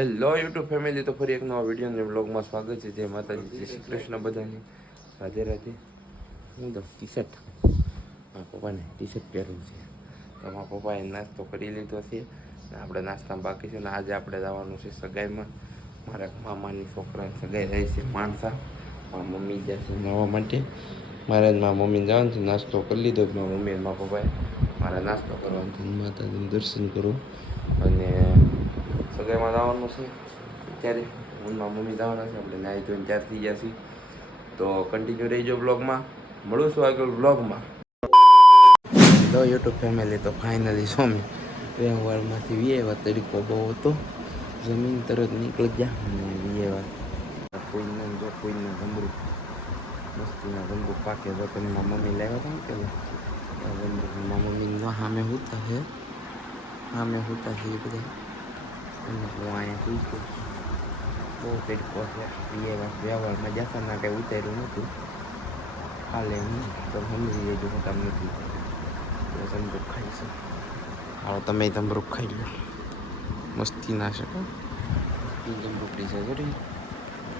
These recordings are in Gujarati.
હેલો યુટ્યુબ ફેમિલી, તો ફરી એક નવા વિડીયોને વ્લોગમાં સ્વાગત છે. જય માતાજી, જય શ્રી કૃષ્ણ બધાને, રાધે રાધે. હું તો ટી શર્ટ મારા પપ્પાને ટી શર્ટ પહેરવું છે. તો મારા પપ્પાએ નાસ્તો કરી લીધો છે ને આપણે નાસ્તામાં બાકી છે. ને આજે આપણે જવાનું છે સગાઈમાં. મારા મામાની છોકરાની સગાઈ રહી છે માણસા. મારા મમ્મી જશે નવા માટે. મારા મમ્મીને જવાનું છે. નાસ્તો કરી લીધો મારા મમ્મી અને મારા પપ્પાએ. મારા નાસ્તો કરવાનો છે, માતાજીનું દર્શન કરું અને સગાઈમાં જવાનું છે. અત્યારે હું મારા મમ્મી જવાના છે. આપણે નાહી ધોઈને તૈયાર થઈ ગયા છીએ. તો કન્ટિન્યુ રહીજો બ્લોગમાં. મળું છું આગળ બ્લોગમાં. તો યુટ્યુબ ફેમિલી, તો ફાઇનલી સ્વામી વ્યવહારમાંથી વિયેવા તરીકો બહુ હતો. જમીન તરત નીકળી ગયા અને વિયેવા કોઈને જો કોઈને ગમરૂક મસ્તીના ગમરૂક પાકે તો તમે મારા મમ્મી લાવ્યા હતા ને કે ગમરૂક મારા મમ્મી સામે હોતા છે. સામે હોતા છે એ બધા. હું અહીંયા સુઈ ગયો. બહુ તડકો છે. વ્યવહારમાં જતા ના કંઈ ઉતાર્યું નહોતું. કાલે હું તો સમજી લેજો હું તમને નથી ઉતાર્યું. તમરૂક ખાઈશું. હાલો તમે તમરૂક ખાઈ લો. મસ્તી ના શકો. મસ્તી જમરૂકડી છે જોડી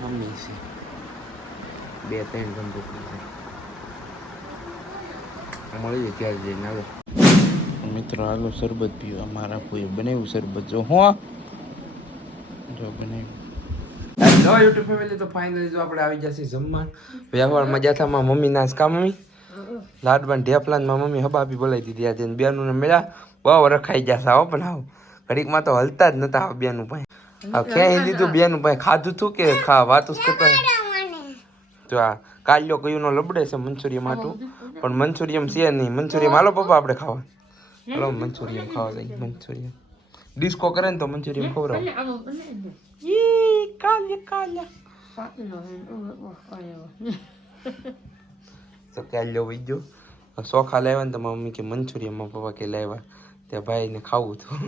મમ્મી છે. 2-3 જમરૂકડી છે. મળીએ ત્યારે જઈને આવે. મિત્રો હાલો શરબત પીવા. મારા કોઈ બનાવ્યું શરબત જો હું જો બનાવ્યું. હેલો યુટ્યુબ ફેમિલી, તો ફાઇનલી જો આપણે આવી જશે જમવા. વ્યવહારમાં જતા મારા મમ્મી ના કા મમ્મી લાડવાન ઢેપલાન માં મમ્મી હબાપી બોલાવી દીધી. આજે બેનું ને મળ્યા બહુ રખાઈ જશે હો. પણ આવ ઘડીકમાં તો હલતા જ નતા બેનું પાસે. હવે ક્યાંય લીધું બેનું પાસે ખાધું તું કે વાતું કરતા. તો આ કાલ્યો કયું નો લબડે છે મંચુરિયમ માટું, પણ મંચુરિયમ છે નહીં. મંચુરિયમ હાલો પપ્પા આપણે ખાવા. હાલો મંચુરિયમ ખાવા જઈએ. મંચુરિયમ ડિસ્કો કરે ને તો મંચુરિયમ ખવડાવ. તો કાલ્યો વઈ ગયો. ચોખા લાવ્યા ને તો મમ્મી કે મંચુરિયમ, માં પપ્પા કે લાવ્યા ત્યાં ભાઈ ને ખાવું હતું.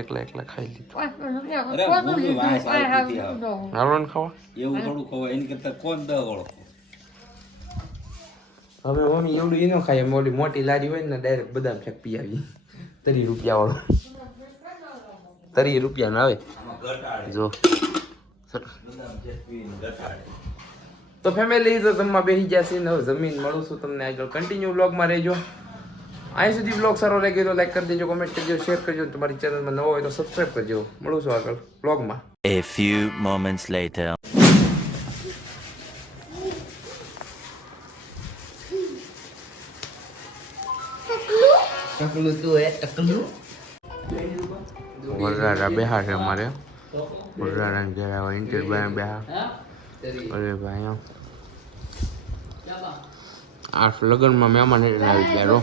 એકલા ખાઈ લીધું. હાલો ને ખાવા એવું થોડું ખવાય એની કરતા કોણ દવાળો. હવે મમ્મી એવડું એનો ખાય. એમ ઓલી મોટી લારી હોય ને ડાયરેક્ટ બદામ શેક પી આવી. 30 રૂપિયા વાળો. 30 રૂપિયા આવે જો. તો ફેમિલી, તો તમે બેસી જશે ને હવે જમીન મળું છું તમને આગળ. કન્ટિન્યુ વ્લોગમાં રહેજો. અહીં સુધી વ્લોગ સારો લાગ્યો તો લાઈક કરી દેજો, કમેન્ટ કરજો, શેર કરજો. તમારી ચેનલમાં નવો હોય તો સબસ્ક્રાઈબ કરજો. મળું છું આગળ વ્લોગમાં. A few moments later. વરરાડા બેહા છે અમારે. વરરાડા ઘેર આવે ઇન્ટર બેહા. અરે ભાઈ આ લગ્નમાં મહેમાન એટલે આવી ગયા રો.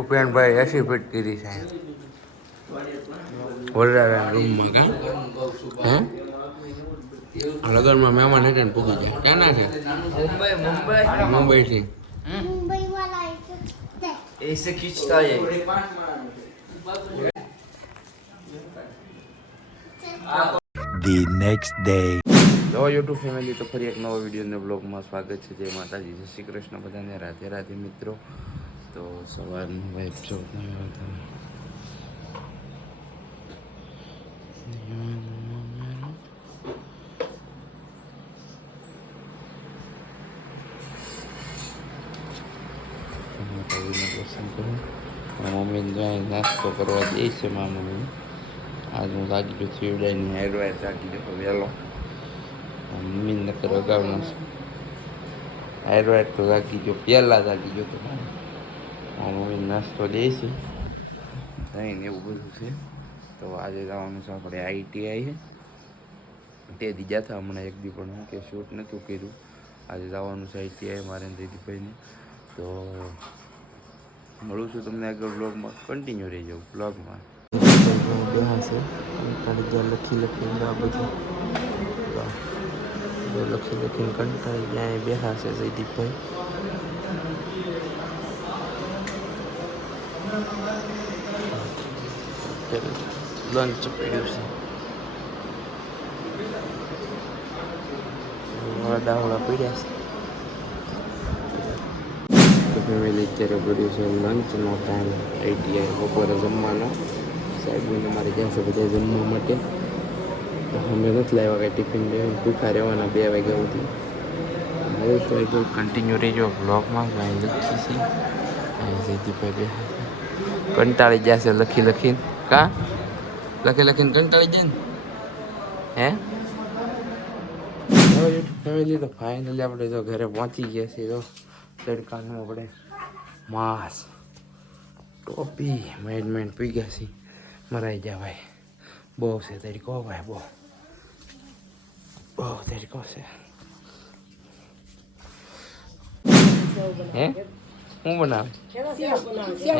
ઉપેનભાઈ 80 ફીટ કીધી સાહેબ વરરાડા રૂમમાં. કા હે લગનમાં મહેમાન એટલે પૂગી જાય. ક્યાંના છે? મુંબઈ થી. ऐसे खींचता है The next day. તો યુટ્યુબ ફેમિલી, તો ફરી એક નવો વિડીયોને બ્લોગમાં સ્વાગત છે. જય માતાજી, જય શ્રી કૃષ્ણ બધાને, રાધે રાધે મિત્રો. તો સવારનું વાઇફ જો પસંદ કરું. મમ્મીને જાય નાસ્તો કરવા દે છે મારા મમ્મી. આજ હું લાગી ગયો થીવડાઈને હેરવાયર લાગી ગયો વહેલો. મમ્મીને નકર અગાઉનો હેરવાયર તો લાગી ગયો પહેલાં લાગી ગયો તો મારા મમ્મીને નાસ્તો દે છે થઈને એવું બધું છે. તો આજે જવાનું છે આપણે ITI છે. તે દી જતા હમણાં એક દી પણ હું કે શૂટ નહોતું કર્યું. આજે જવાનું છે ITI મારે દીદીભાઈને. તો મળું છું તમને આગળ બ્લોગમાં. કન્ટિન્યુ રહી જાઉં બ્લોગમાં. બેહાશે લખી લખીને આ બધું લખી લખીને કંટાળી ત્યાં બેહાશે જયદીપભાઈ. લંચ પડ્યું છે. વડાવડા પડ્યા છે. તો ફેમિલી અત્યારે પડ્યું છે લંચનો ટાઈમ. ITI બપોરે જમવાનો. સાહેબોને મારે જ્યાં છે બધા જમવા માટે. અમે નથી લાવ્યા કાંઈ ટિફિન ભૂખા રહેવાના 2 વાગ્યા સુધી. કન્ટિન્યુ રહેજો બ્લોગમાં. કાંઈ લખી છે જયદીપભાઈ બે કંટાળી ગયા છે લખી લખીને. કા લખી લખીને કંટાળી જાય ને હે. ફેમિલી તો ફાઇનલી આપણે જો ઘરે પહોંચી ગયા છીએ. તો તડકાનું આપણે માસ ટોપી મેડ પી ગયા છીએ. મરાઈ ગયા ભાઈ. બહુ છે તડકો ભાઈ. બહુ તડકો છે. હે હું બનાવે હે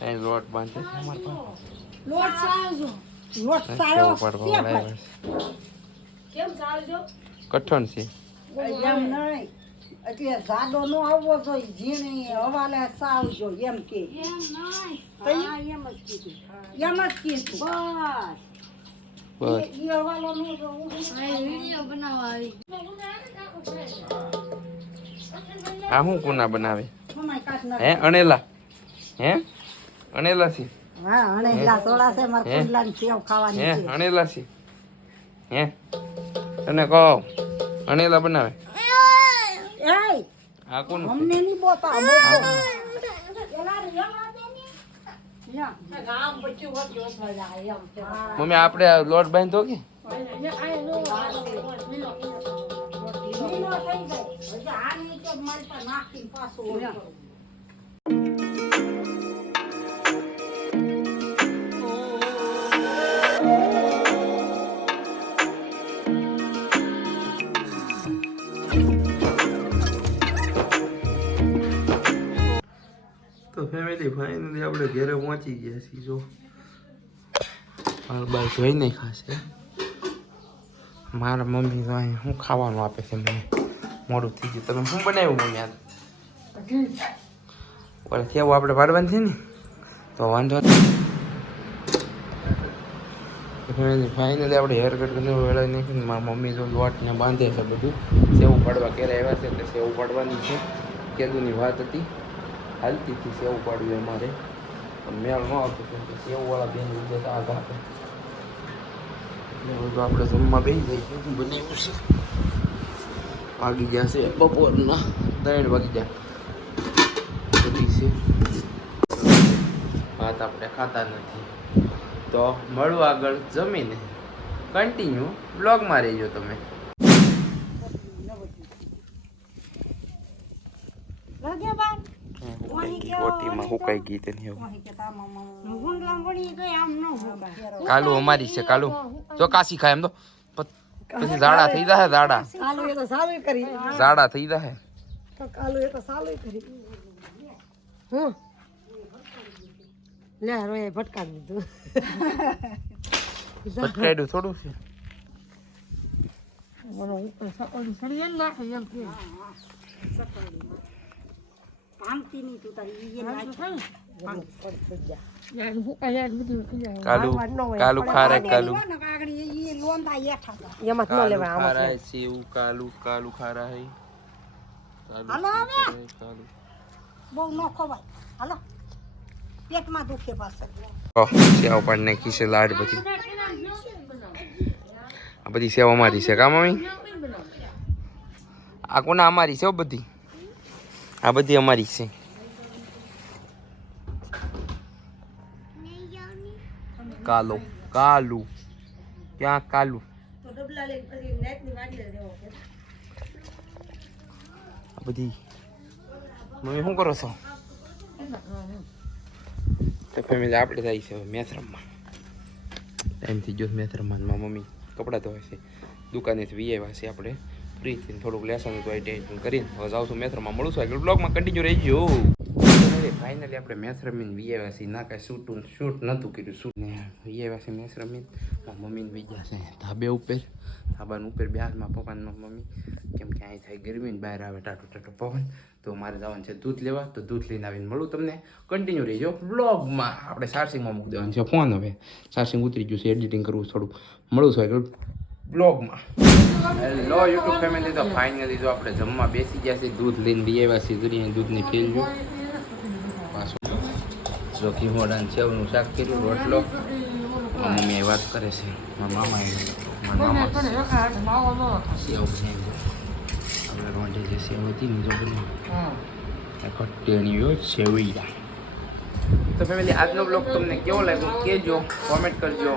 ચાલ લોટ બાંધે છે અમાર કઠણ છે. એટલે જાડો નો આવવો જોઈએ. ઝીણી હવાલે સાવજો એમ કે એમ જ કીધું બસ ઈ હવાલો નો આ શું કોના બનાવે મમાઈ કાટ ના. હે અણેલા છે હા અણેલા સોડા છે માર કુંડલાની સેવ ખાવાની હે છે. અણેલા છે હે તને કહો અણેલા બનાવે. એય આ કોણ અમને ની બોતા મમ્મી આપણે લોટ બાંધતો કે તો ફેમિલી ફાઇનલી આપણે ઘરે પહોંચી ગયા છીએ. જો મારા બાઈ જોઈ નહીં ખાશે. મારા મમ્મી તો અહીં શું ખાવાનું આપે છે. મને મોડું થઈ ગયું. તમે શું બનાવ્યું મમ્મી? આ ઓલા થેવું આપણે પાડવાની છે ને તો વાંધો નહીં. ફાઇનલી આપણે હેર કટ કરીને વેળાઈ નાખીને મારા મમ્મી જો લોટને બાંધે છે બધું. સેવું પાડવા ક્યારે આવ્યા છે એટલે સેવું પાડવાની છે. કેદુની વાત હતી હાલતી હતી સેવું પાડવી અમારે પણ મેળ ન આવતો કેમ કે સેવવાળા બેન લીધે તો આગ આપે. એટલે બધું આપણે જમવા બેસી જઈએ. શું બનાવ્યું છે? વાગી ગયા છે બપોરના 3 વાગી ગયા બધી છે. વાત આપણે ખાતા નથી. તો મળું આગળ જમીને. કન્ટિન્યુ બ્લોગમાં રહેજો તમે. ઓટીમાં હુકાઈ ગઈ તેની કાલુ અમારી છે. કાલુ જો કાશી ખાય એમ તો પછી ઝાડા થઈ જાય. ઝાડા થઈ જાય. ભટકાડ્યું થોડું છે. કાલુ ખારે કાલુ ખારા સેવ કાલુ ખારા હે. હાલો હવે બહુ ન ખવાય. હાલો પેટમાં દુખે પાછળ. સેવ પાડી નાખી છે લાડ બધી. આ બધી સેવ અમારી છે કા મમ્મી? આ કોના અમારી છે બધી? આ બધી અમારી છે. કાલુ ક્યાં કાલુ? બધી મમ્મી શું કરો છો? તો ફેમિલી આપણે જાય છે મેચ રમવા. ટાઈમ થઈ ગયો મેચ રમવામાં. મમ્મી કપડાં ધોવે છે. દુકાનેથી વી આવ્યા છે આપણે ફ્રીથી થોડુંક લેસન હતું IT કરીને હવે જાઉં છું મેચ રમવા. મળું છું આગળ બ્લોગમાં કન્ટિન્યુ રહેજો. ફાઇનલી આપણે મેચ રમીને વીઆઈવા છીએ ના કાંઈ શૂટ નહોતું કર્યું શૂટ ને વીઆઈવા છીએ મેચ રમીને મારા મમ્મીને બીજા છે ધાબે ઉપર ધાબાની ઉપર બે હાથમાં પપ્પાને મમ્મી કેમ કે અહીં થાય ગરમીને બહાર આવે ટાટો ટાટો પવન તો મારે જવાનું છે દૂધ લેવા તો દૂધ લઈને આવીને મળું તમને કન્ટિન્યુ રહીજો બ્લોગમાં આપણે સારસિંગમાં મૂકી દેવાનું છે ફોન હવે સારસિંગ ઉતરી ગયું છે એડિટિંગ કરવું થોડું મળું છું બ્લોગમાં હેલો યુટ્યુબ ફેમિલી તો ફાઇનલી જો આપણે જમવા બેસી ગયા છે દૂધ લઈને લઈ આવ્યા છીએ જોઈએ દૂધની ફેલ જો પાછું જો ઘીમોડાને સેવનું શાક કર્યું રોટલો મમ્મી વાત કરે છે મારા મામા સેવ છે આપણે રોંઢે જે સેવ હતી ને જો બને ખટ્ટીની હોય સેવૈયા તો ફેમિલી આજનો બ્લોગ તમને કેવો લાગ્યો કહેજો કોમેન્ટ કરજો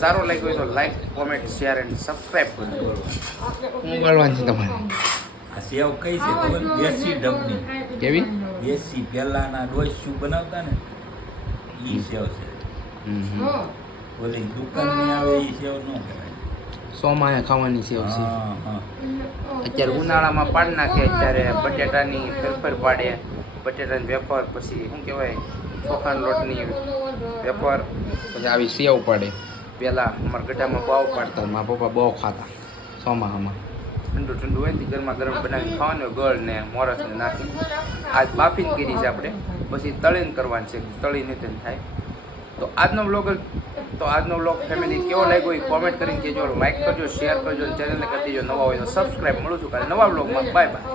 સારો લાગ્યો હોય તો like comment share and subscribe કરજો હું બોલવાનું છે તમારે આ સેવ કઈ છે ખબર? દેશી ડબની કેવી દેશી પહેલાના ડોસું બનાવતા ને ઈ સેવ છે. ઓલી દુકાનની આવે ઈ સેવ ન કહેવાય. સોમાએ ખાવાની સેવ છે હા હા અત્યારે ઉનાળામાં પાડી નાખે અત્યારે બટેટાની ફેરફેર પાડે બટેટાની વેફર પછી શું કહેવાય ચોખાના લોટની વેફર પછી આવી સેવ પાડે પહેલાં અમારા ગઢામાં બહુ પાડતા મારા પપ્પા બહુ ખાતા ચોમાસામાં ઠંડુ ઠંડુ હોય ને તે ગરમા ગરમ બનાવીને ખાવાનું ગળ ને મોરસને નાખી આજ બાફીને કરી છે આપણે પછી તળીને કરવાની છે તળીને તેમ થાય તો આજનો બ્લોગ ફેમિલી કેવો લાગ્યો એ કોમેન્ટ કરીને કહેજો લાઈક કરજો શેર કરજો અને ચેનલને કરી દેજો નવા હોય તો સબસ્ક્રાઈબ મળું છું કાલે નવા બ્લોગમાં બાય બાય